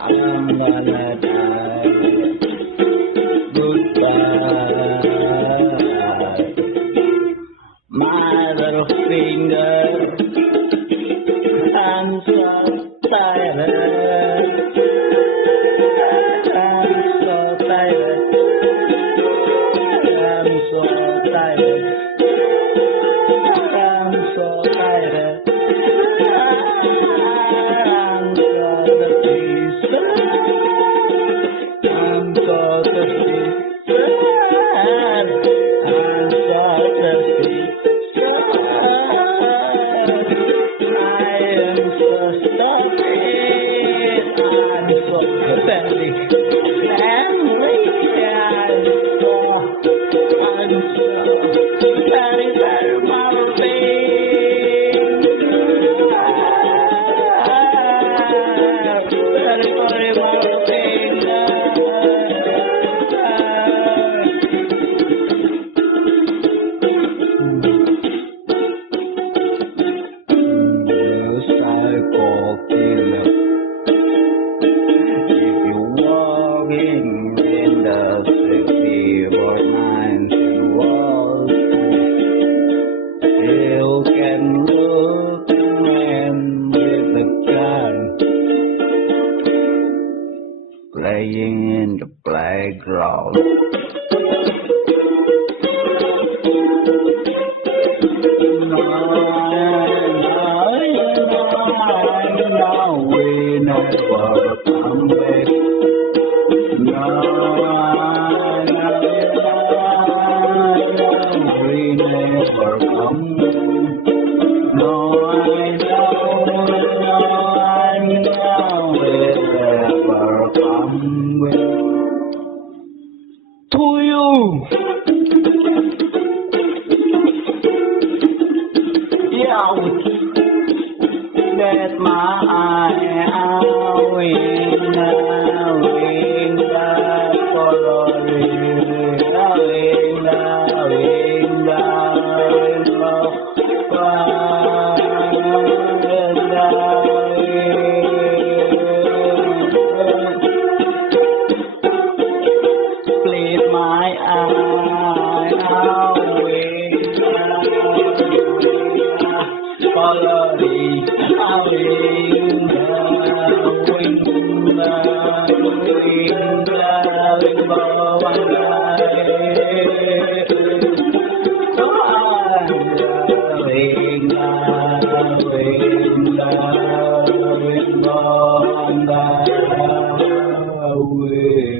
I'm gonna die. Goodbye, my little finger. I'm so tired. I'm so tired. I'm so tired. I'm so tired. I'm so thirsty. I'm so thirsty. I'm so thirsty. I am so stupid. I'm so pathetic. I'm weak. I'm so very, very marvelous. Very, very psycho killer. If you're walking in the city or minds and walls, you can look at man with a gun playing in the playground. We never come back. No, we never come back. No, I know we'll never come back to you. Yeah, that my wing, please my eye, Wing,